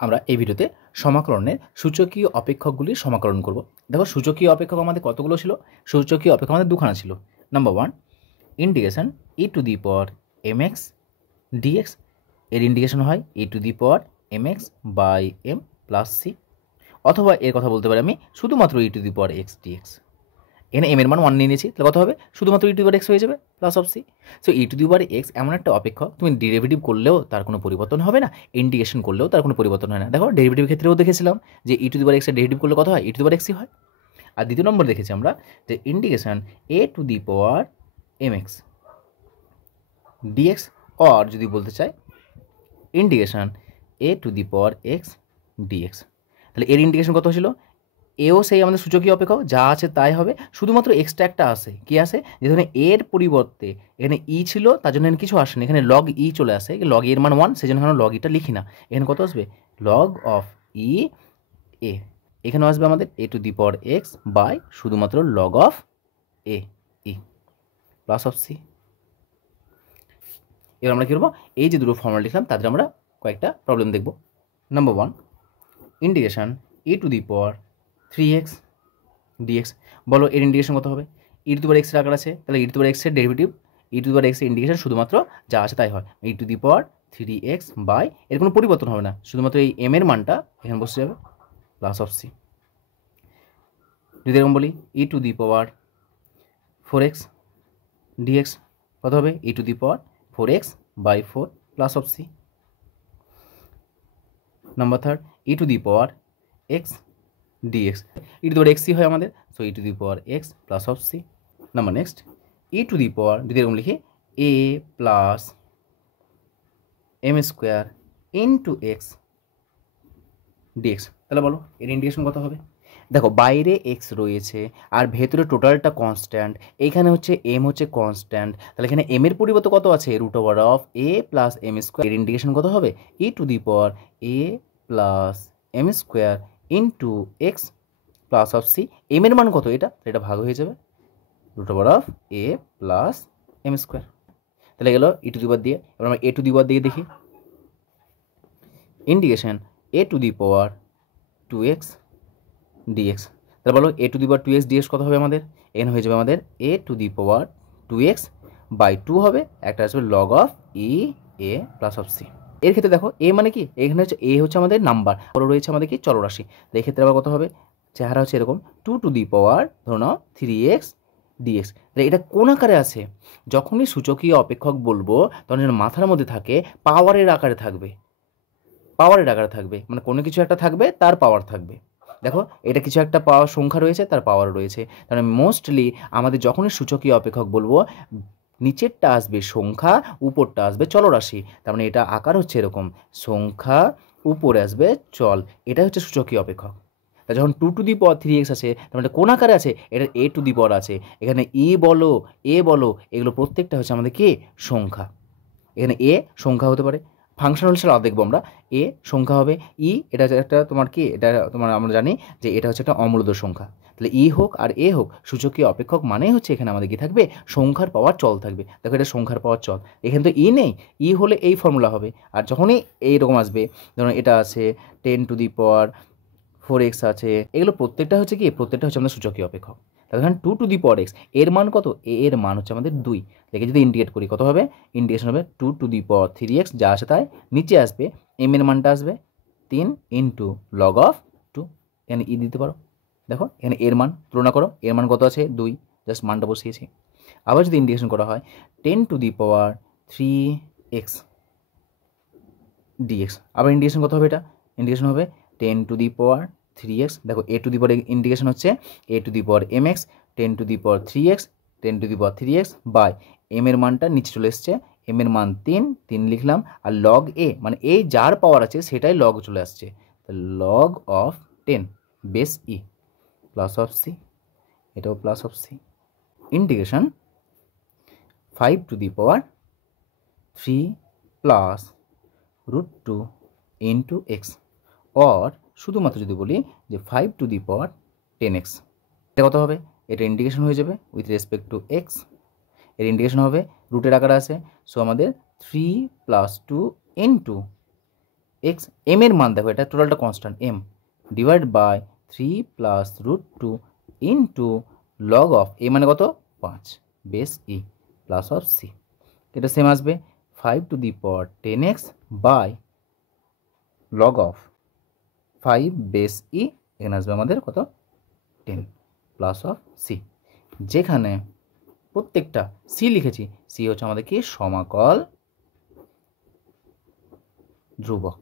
আমরা এই ভিডিওতে সমাকলনের সূচকীয় অপেক্ষকগুলির সমাকলন করব। দেখো সূচকীয় অপেক্ষক আমাদের কতগুলো ছিল? সূচকীয় অপেক্ষক আমাদের দুখানা ছিল। Number 1 integration e to the power mx dx, এর ইন্টিগ্রেশন হয় e to the power mx by m plus c, অথবা এর কথা বলতে পারি আমি শুধুমাত্র e to the power x dx। এখানে m এর মান 1 নিয়ে নিয়েছি, তাহলে কত হবে? শুধুমাত্র e to the power x হয়ে যাবে plus of c। So e to the power x এমন একটা অপেক্ষক, তুমি ডেরিভেটিভ করলেও তার কোনো পরিবর্তন হবে না, ইন্টিগ্রেশন করলেও তার কোনো পরিবর্তন হয় না। দেখো ডেরিভেটিভের ক্ষেত্রেও দেখেছিলাম যে e to the power x এর ডেরিভেটিভ করলে কত হয়? e to the power x হয়। আর দ্বিতীয় নম্বর দেখেছি আমরা যে integration a two the power mx dx, or যদি বলতে চাই integration a two the power x dx। তাহলে এর ইন্টিগ্রেশন কত ছিল? এও সেই আমাদের সূচকীয় অপেক্ষক, যা আছে তাই হবে, শুধুমাত্র এক্সট্রা একটা আসে। কি আসে? যে ধরনের এর পরিবর্তে এখানে ই ছিল, তার জন্য এখানে কিছু আসে না, এখানে লগ ই চলে আসে। লগ এর মান 1, সেই জন্য এখানে লগ ইটা লিখি না। এখানে কত আসবে? Log of E a. এখানে আসবে আমাদের a to the power x by শুধুমাত্র log of a e plus of c. এবার আমরা কী করবো? এই যে দুটো ফর্মুলা লিখলাম তাদের আমরা কয়েকটা প্রবলেম দেখব। Number 1 integration E to the power 3x dx, বলো এর ইন্টিগ্রেশন কত হবে? E to the power x এর আকার আছে, তাহলে ই টু দি পাওয়ার এক্স এর derivative E to the power x এর ইন্টিগ্রেশন শুধুমাত্র যা আছে তাই হয়, ই to the power 3x by, এর কোনো পরিবর্তন হবে না, শুধুমাত্র এই এম এর মানটা এখানে বসে যাবে প্লাস অফ সি। যদি এরকম বলি ই to the power 4x dx কত হবে? E to the power 4x by 4 plus of c. Number 3 e to the power x dx, e to the power এক্সই হয় আমাদের, so e to the power x plus of c. Number next e to the power, যদি এরকম লিখি a plus m square into x dx, তাহলে বলো এর integration কত হবে? দেখো বাইরে এক্স রয়েছে আর ভেতরে টোটালটা কনস্ট্যান্ট, এইখানে হচ্ছে এম হচ্ছে কনস্ট্যান্ট, তাহলে এখানে এম এর পরিবর্তে কত আছে? Root over of a plus m square. এর ইন্টিগ্রেশন কত হবে? E to the power a plus m square into x plus of c. M এর মান কত? এটা ভাগ হয়ে যাবে root over of a plus m square. তাহলে গেল ই টু দি পাওয়ার দিয়ে। এবার আমরা এ টু দি পাওয়ার দিয়ে দেখি integration A to the power 2x dx, তাহলে বলো এ to the power 2x dx কত হবে আমাদের? এখানে হয়ে যাবে আমাদের a to the power 2x by 2 হবে, একটা আসবে log of E A plus of C. এর ক্ষেত্রে দেখো এ মানে কি? এখানে হচ্ছে এ হচ্ছে আমাদের নাম্বার, পরে রয়েছে আমাদের কি? চলরাশি। এই ক্ষেত্রে আবার কত হবে? চেহারা হচ্ছে এরকম 2 টু দি পাওয়ার ধরো নাও 3x dx। তাহলে এটা কোন আকারে আছে? যখনই সূচকীয় অপেক্ষক বলবো তখন যেন মাথার মধ্যে থাকে পাওয়ারের আকারে থাকবে, পাওয়ারের আকারে থাকবে, মানে কোনো কিছু একটা থাকবে তার পাওয়ার থাকবে। দেখো এটা কিছু একটা পাওয়ার সংখ্যা রয়েছে, তার পাওয়ার রয়েছে, তাহলে মোস্টলি আমাদের যখনই সূচকীয় অপেক্ষক বলবো নিচেরটা আসবে সংখ্যা, উপরটা আসবে চলরাশি। তার মানে এটা আকার হচ্ছে এরকম, সংখ্যা উপরে আসবে চল, এটা হচ্ছে সূচকীয় অপেক্ষক। তা যখন 2 টু দি পাওয়ার 3x আছে, তার মানে কোন আকারে আছে? এটা এ টু দি পাওয়ার আছে। এখানে ই বলো এ বলো এগুলো প্রত্যেকটা হচ্ছে আমাদের কি? সংখ্যা। এখানে এ সংখ্যা হতে পারে, ফাংশন হলে সেটা দেখবো আমরা। এ সংখ্যা হবে, ই এটা একটা তোমার কি, এটা তোমার আমরা জানি যে এটা হচ্ছে একটা অমূলদ সংখ্যা। তাহলে ই হোক আর এ হোক সূচকীয় অপেক্ষক মানেই হচ্ছে এখানে আমাদের কি থাকবে? সংখ্যার পাওয়ার চল থাকবে। দেখো এটা সংখ্যার পাওয়ার চল, এখানে তো ই নেই, ই হলে এই ফর্মুলা হবে। আর যখনই এইরকম আসবে, ধরুন এটা আছে 10 টু দি পাওয়ার 4x আছে, এগুলো প্রত্যেকটা হচ্ছে কি? প্রত্যেকটা হচ্ছে আমাদের সূচকীয় অপেক্ষক। তাহলে এখানে 2 টু দি পাওয়ার এক্স এর মান কত? এ এর মান হচ্ছে আমাদের 2। দেখে যদি ইন্টিগ্রেট করি কত হবে? ইন্টিগ্রেশন হবে 2 টু দি পাওয়ার 3x, যা আসে তাই নিচে আসবে, এম এর মানটা আসবে 3 ইন্টু লগ অফ 2, এখানে ই দিতে পারো। দেখো এখানে এর মান তুলনা করো, এর মান কত আছে? 2, জাস্ট মানটা বসিয়েছি। আবার যদি ইন্টিগ্রেশন করা হয় 10 to the power 3x dx, আবার ইন্টিগ্রেশন কত হবে? এটা ইন্টিগ্রেশন হবে 10 টু দি পাওয়ার 3x। দেখো এ টু দি পাওয়ার ইন্টিগ্রেশন হচ্ছে a to the power mx 10 to the power 3x 10 to the power 3x by m এর মানটা নিচে চলে এসছে, এম এর মান 3 লিখলাম, আর লগ এ মানে এই যার পাওয়ার আছে সেটাই লগ চলে আসছে, log of 10 base e plus of c, এটাও plus of c. Integration 5 to the power 3 plus √2 into x, or শুধুমাত্র যদি বলি যে 5 টু দি পাওয়ার 10x, এটা কত হবে? এটা ইন্টিগ্রেশন হয়ে যাবে উইথ রেসপেক্ট টু এক্স, এর ইন্টিগ্রেশন হবে রুটের আকারে আছে, সো আমাদের 3 প্লাস 2 ইন্টু এক্স, এম এর মান দেখো, এটা টোটালটা constant m, divide by 3 plus √2 into log of a মানে কত 5 base e plus of c, এটা সেম আসবে 5⁻10x by log of 5 base e, এখানে আসবে আমাদের কত 10 প্লাস অফ সি, যেখানে প্রত্যেকটা সি লিখেছি, সি হচ্ছে আমাদের কি সমাকল ধ্রুবক।